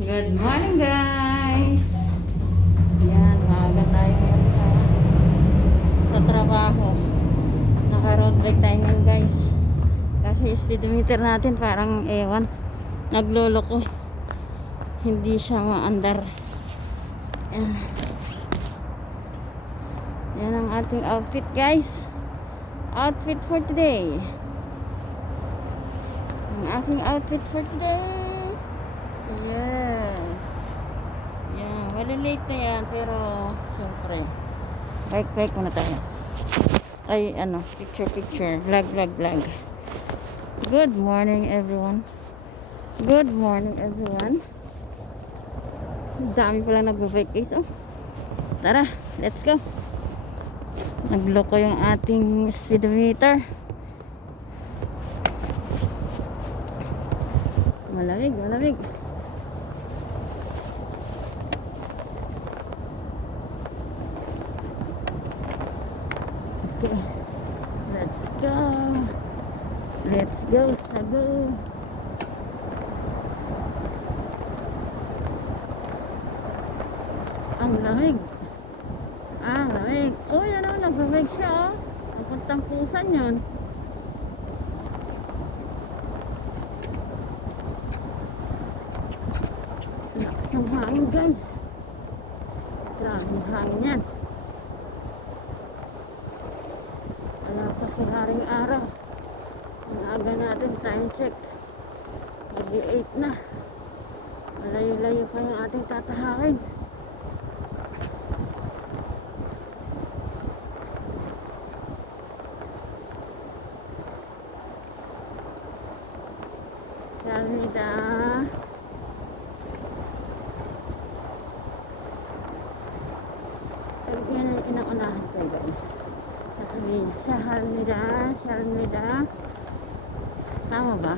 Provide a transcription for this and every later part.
Good morning guys. Yan, maaga tayo ngayon sa trabaho. Naka-road bike tayo ngayon guys. Kasi speedometer natin parang ewan. Nagloloko. Hindi siya maandar. Yan. Yan ang ating outfit guys. Outfit for today. Ang aking outfit for today. Yes. Yan. Malilate na yan. Pero, syempre. Bike muna tayo. Ay, picture. Vlog. Good morning, everyone. Good morning, everyone. Dami pala nagbe-bike guys. Oh. Tara, let's go. Nagloko yung ating speedometer. Malamig. Okay, let's go, sago. Ang lamig. Oh, yan o, nag-break siya oh. Ang puntang pusan yun. Lakas ng hangin guys. Grabe hangin yan. Wala pa si haring araw. Ang aga natin, time check. Mag-8 na. Malayo-layo pa yung ating tatahakin. Salmida. Pag yan ang inaunahan tayo guys. Sasabihin, Shalmida. Tama ba?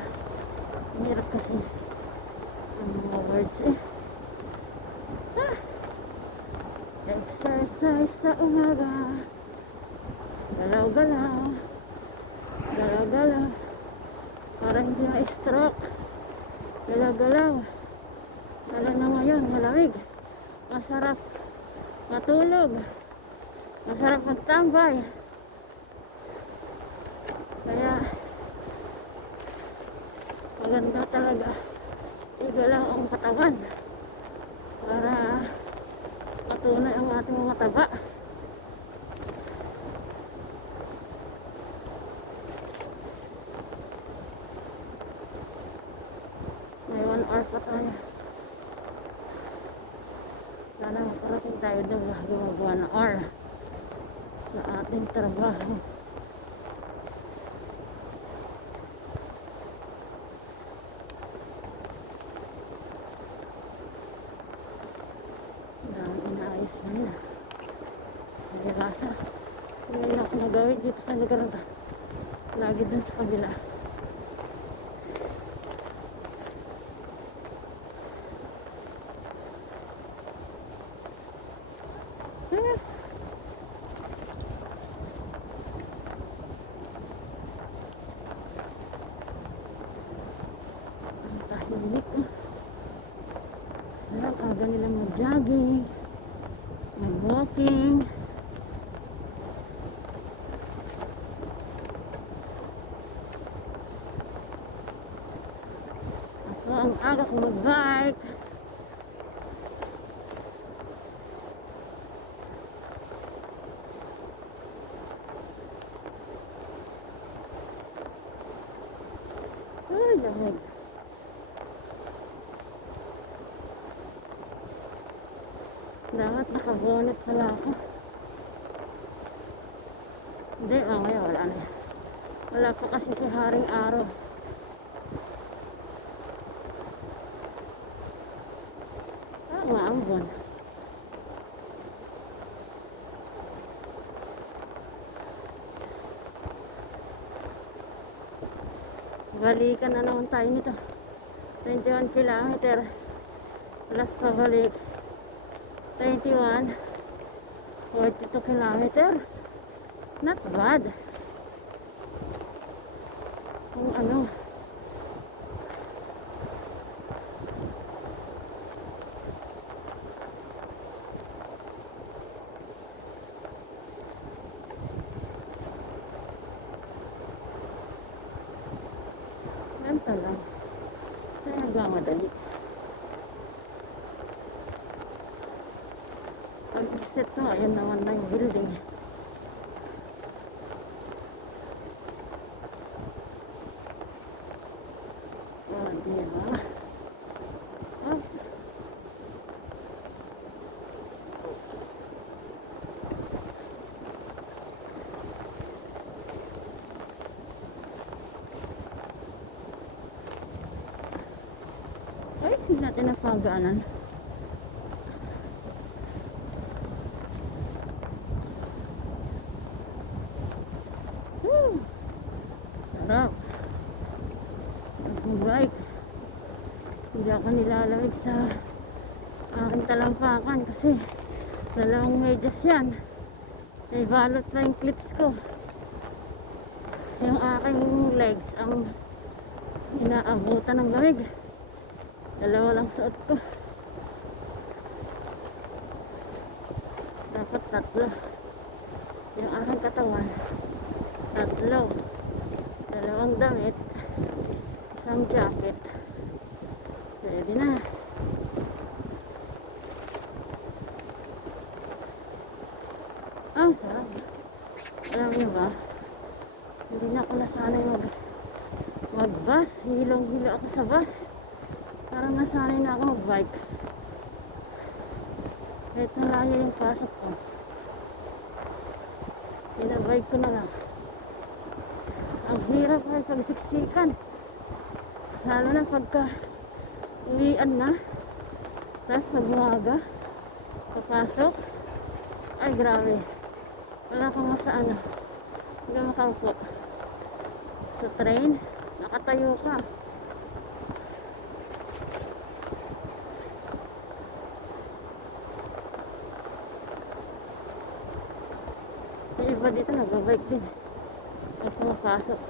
Hirap kasi ang mga words eh. Exercise sa umaga. Galaw-galaw. Parang hindi ma-stroke. Galaw-galaw. Lalo na ngayon, malamig. Masarap matulog. Masarap magtambay. Kaya maganda talaga igalaw ang katawan para matunay ang ating mga taba. May 1 hour pa tayo. Sana makarating tayo doon bago mag 1 hour sa ating trabaho. Dami inaayos na nila. Hindi kasa. Ngayon ako nagawid dito sa lugar na to. Lagi dun sa kabila. Tahimik. Ang aga nila mag-jogging, mag-walking. Ako ang aga ko mag-bike. Ay, lamig. Dapat nakabonet pala ako. Hindi, mamaya wala na. Wala pa kasi si haring araw. Maambon. Balikan na naman tayo nito. 21 kilometer. Plus pabalik. 21. 42 kilometer. Not bad. Kung exit to. Ayun naman na yung building. Oh, diba? Oh. Ay, hindi natin napagaanan. Sarap. Mag-bike. Hindi ako nilalamig sa aking talampakan kasi dalawang medyas yan. May balot pa yung clips ko. Yung aking legs ang inaabutan ng lamig. Dalawa lang suot ko. Dapat tatlo. Yung aking katawan, tatlo. Dalawang damit, isang jacket. Pwede na. Sarap. Alam niyo ba? Hindi na ako nasanay mag-bus. Hilong-hilo ako sa bus. Parang nasanay na ako mag-bike. Kahit nalayo yung pasok ko. Pinabike ko na lang. Ang hirap ay pagsiksikan. Lalo na pagka uwian na. Tapos magmaga. Papasok. Ay grabe. Wala kang masaan. Hindi ka makaupo. Sa train, nakatayo ka. Yung iba dito nagbabike din. Pag pumapasok,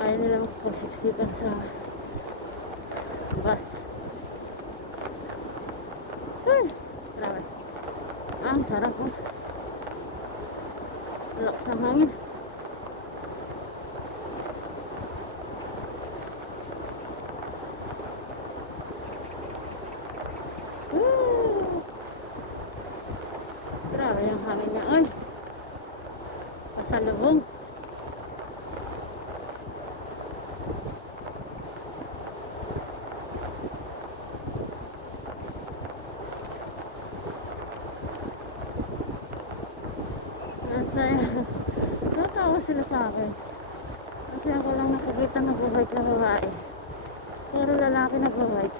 ayaw nila makapagsiksikan sa bus. Grabe. Ang sarap po. Lakas ng hangin. Grabe yung hangin niya. Ay! Pasalubong. Natawa sila sa akin. Kasi ako lang nakikita nagbabike na babae. Pero lalaki nagbabike.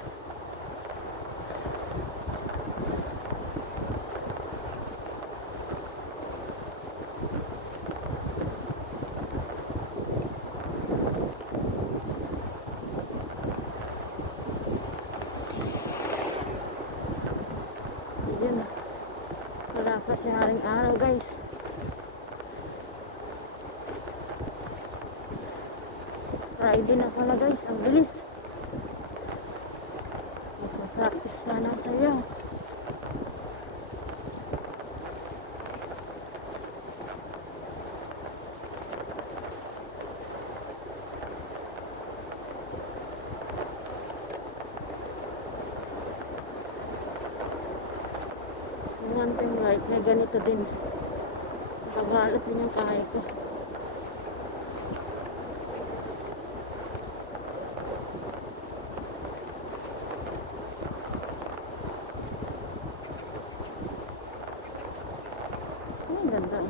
Yun. Wala pa si haring araw, guys. Friday na pala, guys. Ang bilis. Magpa-practice sana sa iyo. Mountain bike, may ganito din. Nakabalot din yung kahay ko. Ang ganda.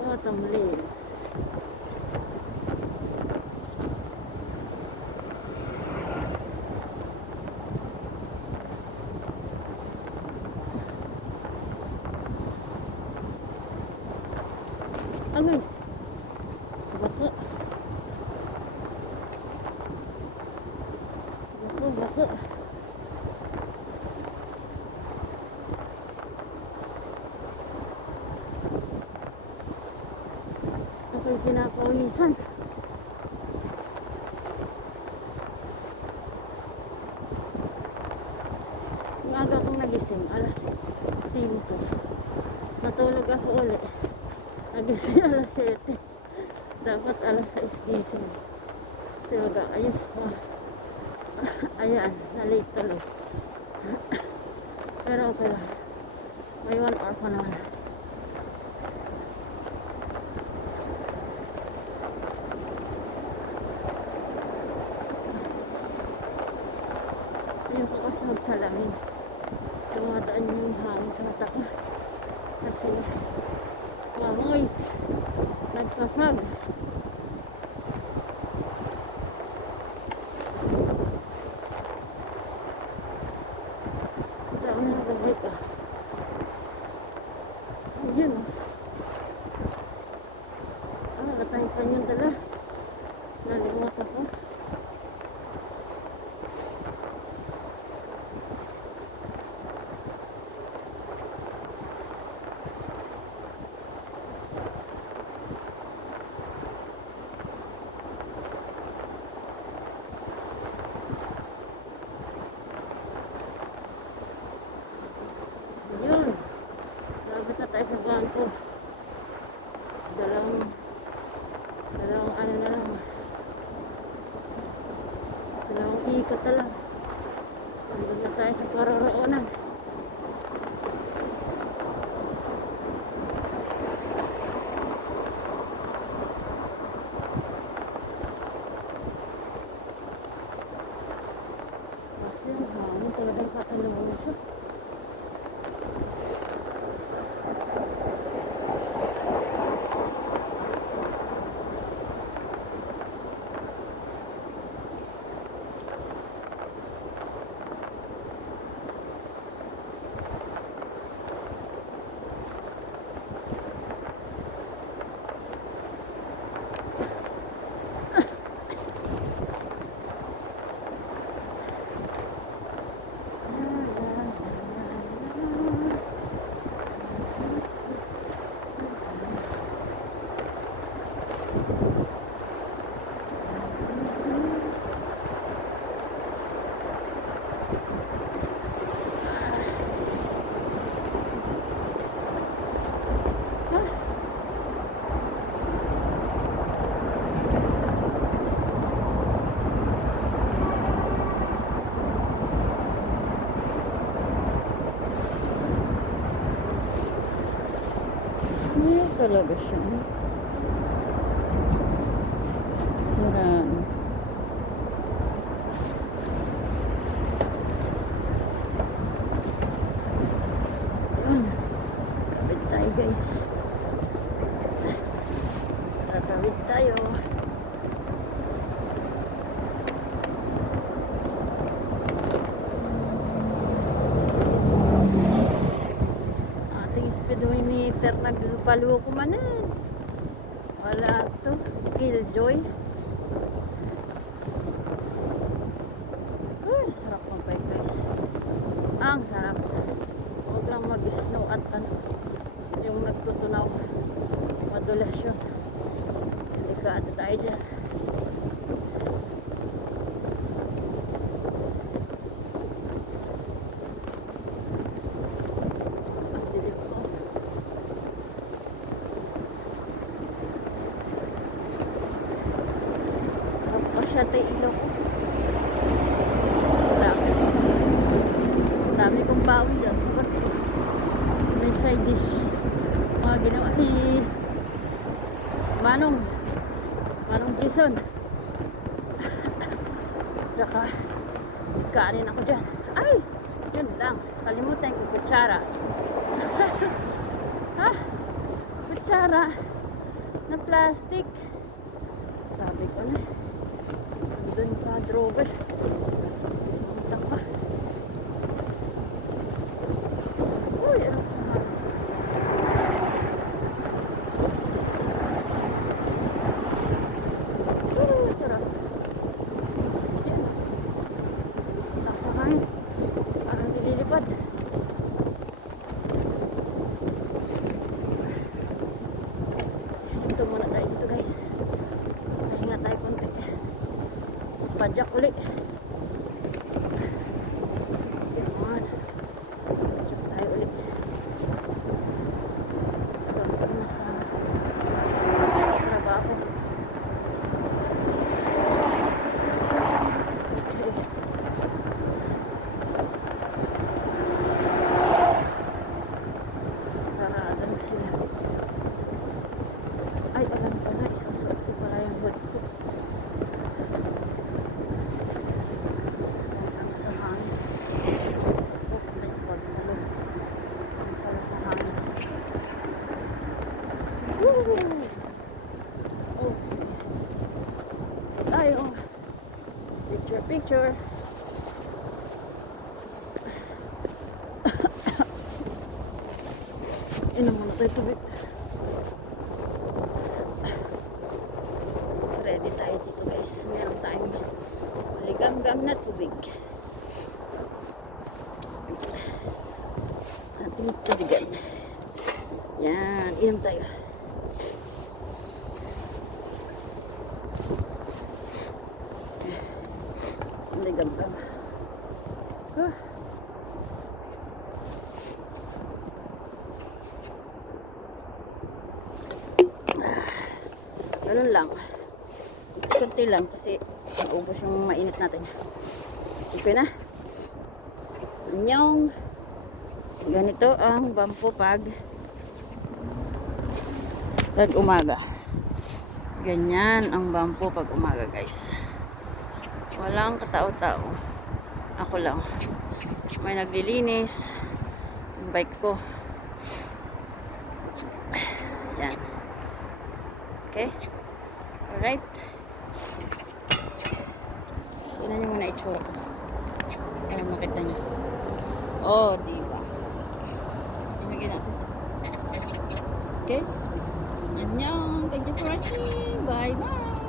Autumn leaves. Agad. Bako. Bako. Ako'y pinapawisan. Ang aga kong nagising, alas 5. Natulog ako ulit. Nagising alas 7. Dapat alas 6 gising. Kasi mag-aayos ko. Ayan, na-late tuloy. Pero okay lang. May 1 hour pa naman. Ayun po kasi magsalamin. Dumadaan yung hangin sa mata ko. Kasi mga boys, nagpasag. Dami na gabay ka. Ayun o. Katay pa niyong dala. Nalimot ako. Ayun. Labot na tayo sa bangko. Dalawang ano na lang. Dalawang ikot na lang. Nandun na tayo sa pararoonan. Kasi ang hangin talagang kakalaman na siya. Ano talaga siya? Sarang. Yun. Tawid tayo guys. Tatawid tayo. Ating speedometer nagpaluko manan. Wala to. Killjoy. Uy, sarap mag-bike guys. Ang sarap. Huwag lang mag-snow at ano, yung nagtutunaw. Madulas yun. Delikado tayo dyan. Ang dilim ko. Kapasya tayo ilaw ko. Dami kong baon dyan sa barko. May side dish. Mga ginawa ni Manong Jason. Tsaka kanin ako dyan. Ay! Yun lang. Kalimutan ko kutsara. Ha? Kutsara na plastic. Sabi ko na. Doon sa drawer. Punta pa. Uy, ano sa sarap. Yan. Lasa kain. Parang nililipad. Ito muna tayo dito guys. Mahinga tayo konti. Spadyak ulit. Yan. Spadyak tayo ulit. Ito na sa trabaho. picture. Inom muna tayo tubig. Ready tayo dito guys. Meron tayong ligam-gam na tubig. Ating tubigan. Yan, inom tayo. Ligam-gam. Huh. Ganun lang. Kunti lang kasi naubos yung mainit natin. Okay na. Anyong. Ganito ang bampo pag umaga. Ganyan ang bampo pag umaga guys. Walang katao-tao. Ako lang. May naglilinis. Yung bike ko. Yan. Okay? Alright. Tignan nyo muna itsura ko. Para makita nyo. Oh, diba? Ilagay natin. Okay? Annyeong. Thank you for watching. Bye-bye.